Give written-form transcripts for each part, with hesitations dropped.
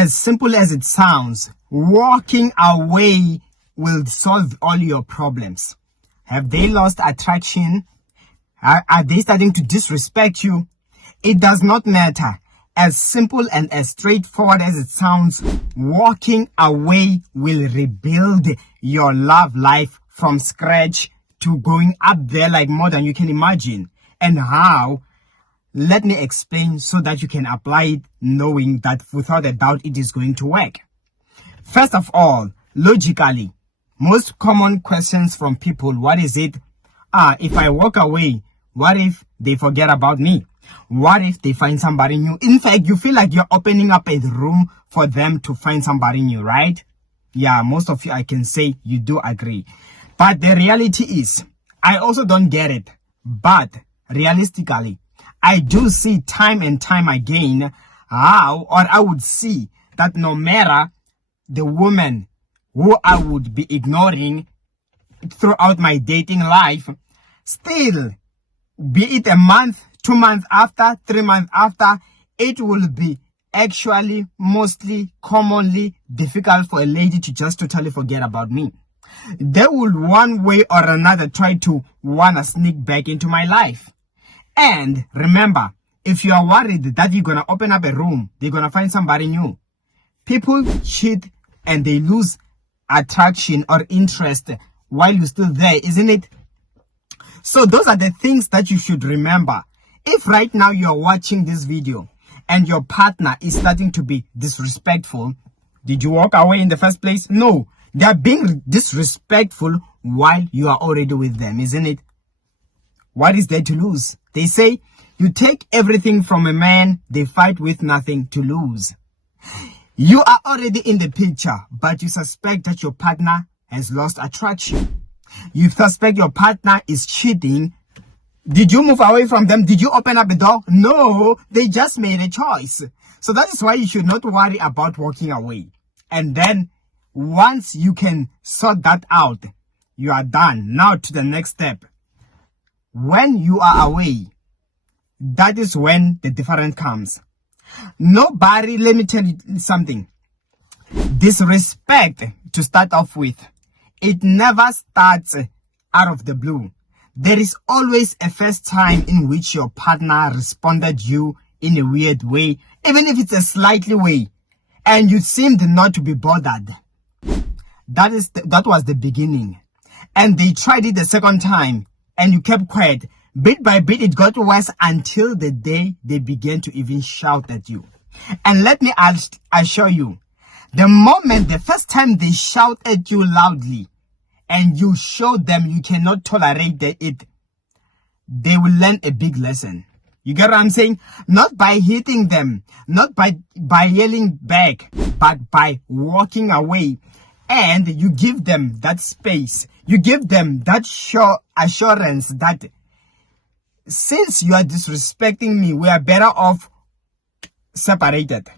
as simple as it sounds, walking away will solve all your problems. Have they lost attraction? Are they starting to disrespect you? It does not matter. As simple and as straightforward as it sounds, walking away will rebuild your love life from scratch to going up there like more than you can imagine. And how? Let me explain so that you can apply it knowing that without a doubt it is going to work. First of all, logically, most common questions from people, what is it? If I walk away, what if they forget about me? What if they find somebody new? In fact, you feel like you're opening up a room for them to find somebody new, right? Yeah, most of you, I can say you do agree. But the reality is, I also don't get it. But realistically, I do see time and time again how, or I would see that no matter the woman who I would be ignoring throughout my dating life, still, be it a month, 2 months after, 3 months after, it will be actually mostly commonly difficult for a lady to just totally forget about me. They will one way or another try to wanna sneak back into my life. And remember, if you are worried that you're gonna open up a room, they're gonna find somebody new. People cheat and they lose attraction or interest while you're still there, isn't it? So those are the things that you should remember. If right now you're watching this video and your partner is starting to be disrespectful, did you walk away in the first place? No, they're being disrespectful while you are already with them, isn't it? What is there to lose? They say, you take everything from a man, they fight with nothing to lose. You are already in the picture, but you suspect that your partner has lost attraction. You suspect your partner is cheating. Did you move away from them? Did you open up the door? No, they just made a choice. So that is why you should not worry about walking away. And then once you can sort that out, you are done. Now to the next step. When you are away, that is when the difference comes. Nobody, let me tell you something. Disrespect, to start off with, it never starts out of the blue. There is always a first time in which your partner responded you in a weird way, even if it's a slightly way, and you seemed not to be bothered. That was the beginning. And they tried it the second time, and you kept quiet. Bit by bit, it got worse until the day they began to even shout at you. And let me assure you, the first time they shout at you loudly, and you show them you cannot tolerate it, they will learn a big lesson. You get what I'm saying? Not by hitting them, not by yelling back, but by walking away. And you give them that space. You give them that assurance that since you are disrespecting me, we are better off separated.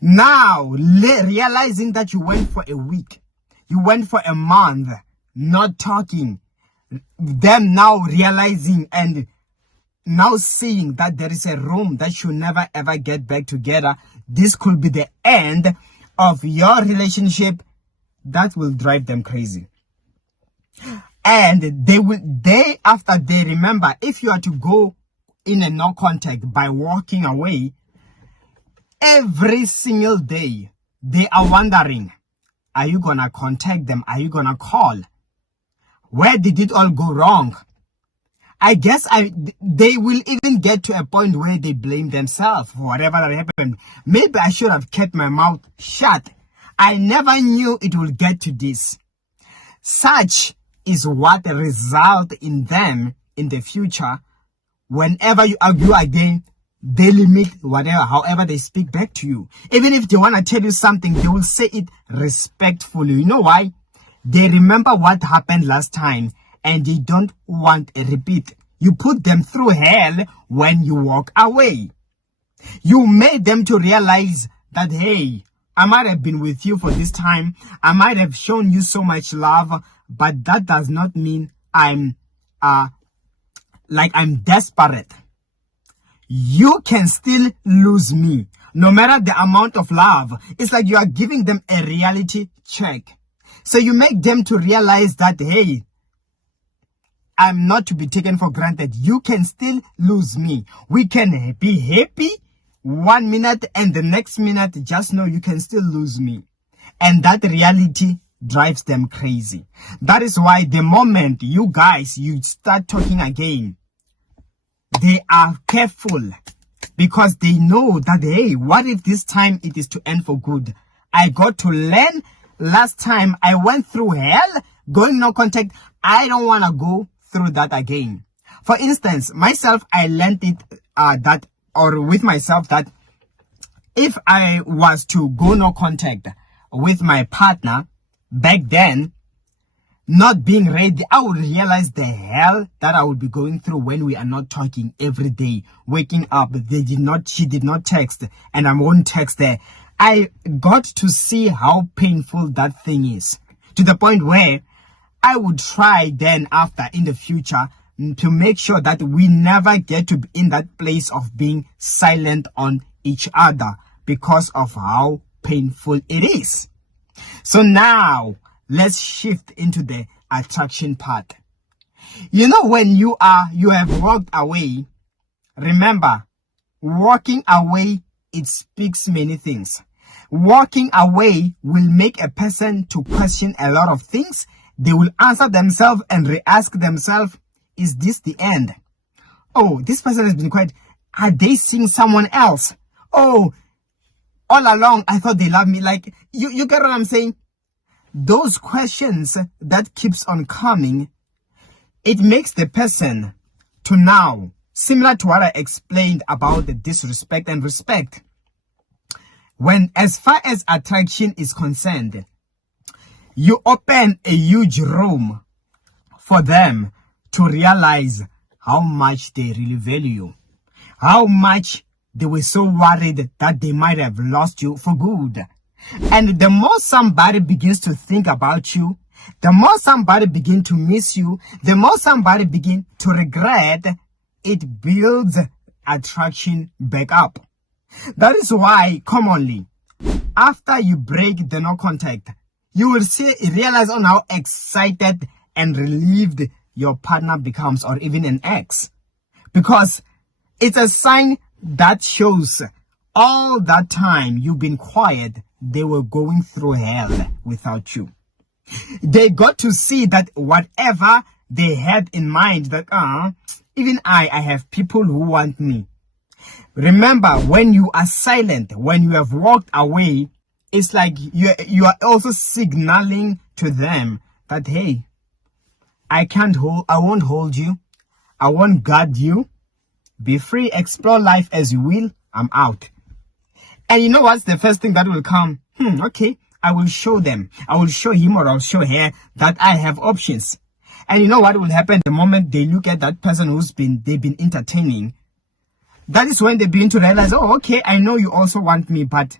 Now, realizing that you went for a week, you went for a month, not talking, them now realizing and now seeing that there is a room that should never ever get back together, this could be the end of your relationship. That will drive them crazy. And after they remember, if you are to go in a no contact by walking away, every single day they are wondering, are you gonna contact them? Are you gonna call? Where did it all go wrong? I guess they will even get to a point where they blame themselves for whatever that happened. Maybe I should have kept my mouth shut. I never knew it would get to this. Such is what result in them in the future. Whenever you argue again, they limit however they speak back to you. Even if they want to tell you something, they will say it respectfully. You know why? They remember what happened last time and they don't want a repeat. You put them through hell when you walk away. You made them to realize that, hey, I might have been with you for this time. I might have shown you so much love, but that does not mean I'm desperate. You can still lose me, no matter the amount of love, it's like you are giving them a reality check. So you make them to realize that, hey, I'm not to be taken for granted. You can still lose me. We can be happy 1 minute and the next minute, just know you can still lose me. And that reality drives them crazy. That is why the moment you start talking again, they are careful because they know that, hey, what if this time it is to end for good? I got to learn. Last time I went through hell, going no contact. I don't want to go through that again. For instance, myself, I learned it with myself that if I was to go no contact with my partner back then, not being ready, I would realize the hell that I would be going through when we are not talking every day. Waking up, she did not text, and I won't text her. I got to see how painful that thing is, to the point where I would try then after in the future to make sure that we never get to be in that place of being silent on each other because of how painful it is. So now let's shift into the attraction part. You know, when you have walked away, remember, walking away, it speaks many things. Walking away will make a person to question a lot of things. They will answer themselves and re-ask themselves, is this the end? Oh, this person has been quiet. Are they seeing someone else? Oh, all along, I thought they loved me. Like, you get what I'm saying? Those questions that keeps on coming, it makes the person to now, similar to what I explained about the disrespect and respect. When, as far as attraction is concerned, you open a huge room for them to realize how much they really value you, how much they were so worried that they might have lost you for good. And the more somebody begins to think about you, the more somebody begins to miss you, the more somebody begins to regret, it builds attraction back up. That is why, commonly, after you break the no contact, you will realize on how excited and relieved your partner becomes, or even an ex. Because it's a sign that shows all that time you've been quiet, they were going through hell without you. They got to see that whatever they had in mind, that even I have people who want me. Remember, when you are silent, when you have walked away, it's like you are also signaling to them that, hey, I won't hold you. I won't guard you. Be free, explore life as you will. I'm out. And you know what's the first thing that will come? Okay, I will show them. I will show him or I'll show her that I have options. And you know what will happen the moment they look at that person they've been entertaining? That is when they begin to realize, oh, okay, I know you also want me, but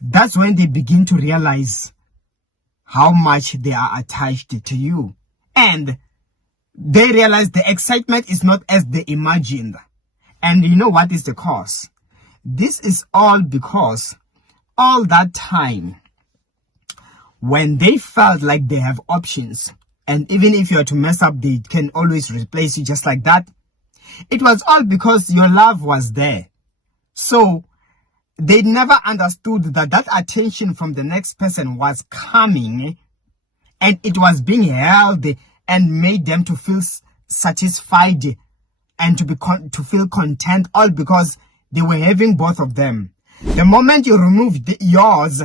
that's when they begin to realize how much they are attached to you. And they realize the excitement is not as they imagined. And you know what is the cause? This is all because all that time, when they felt like they have options, and even if you are to mess up, they can always replace you just like that. It was all because your love was there. So they never understood that attention from the next person was coming, and it was being held and made them to feel satisfied and to feel content, all because they were having both of them. The moment you removed yours,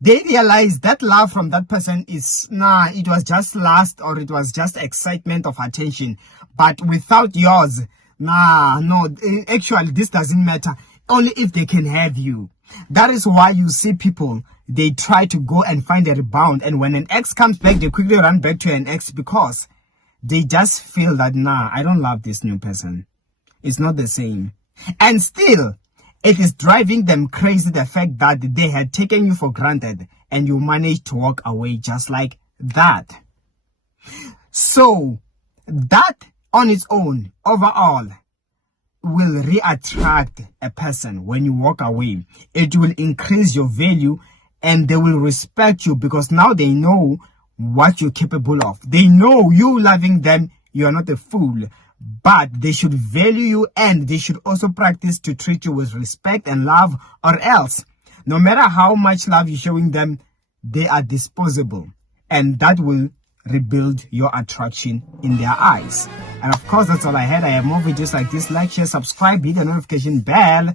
they realized that love from that person is, it was just lust, or it was just excitement of attention. But without yours, actually this doesn't matter. Only if they can have you. That is why you see people, they try to go and find a rebound. And when an ex comes back, they quickly run back to an ex because they just feel that, I don't love this new person. It's not the same. And still, it is driving them crazy, the fact that they had taken you for granted and you managed to walk away just like that. So, that on its own, overall, will re-attract a person when you walk away. It will increase your value and they will respect you because now they know what you're capable of. They know you loving them, you are not a fool, but they should value you and they should also practice to treat you with respect and love, or else, no matter how much love you're showing them, they are disposable, and that will rebuild your attraction in their eyes. And of course, that's all I had. I have more videos like this. Like, share, subscribe, hit the notification bell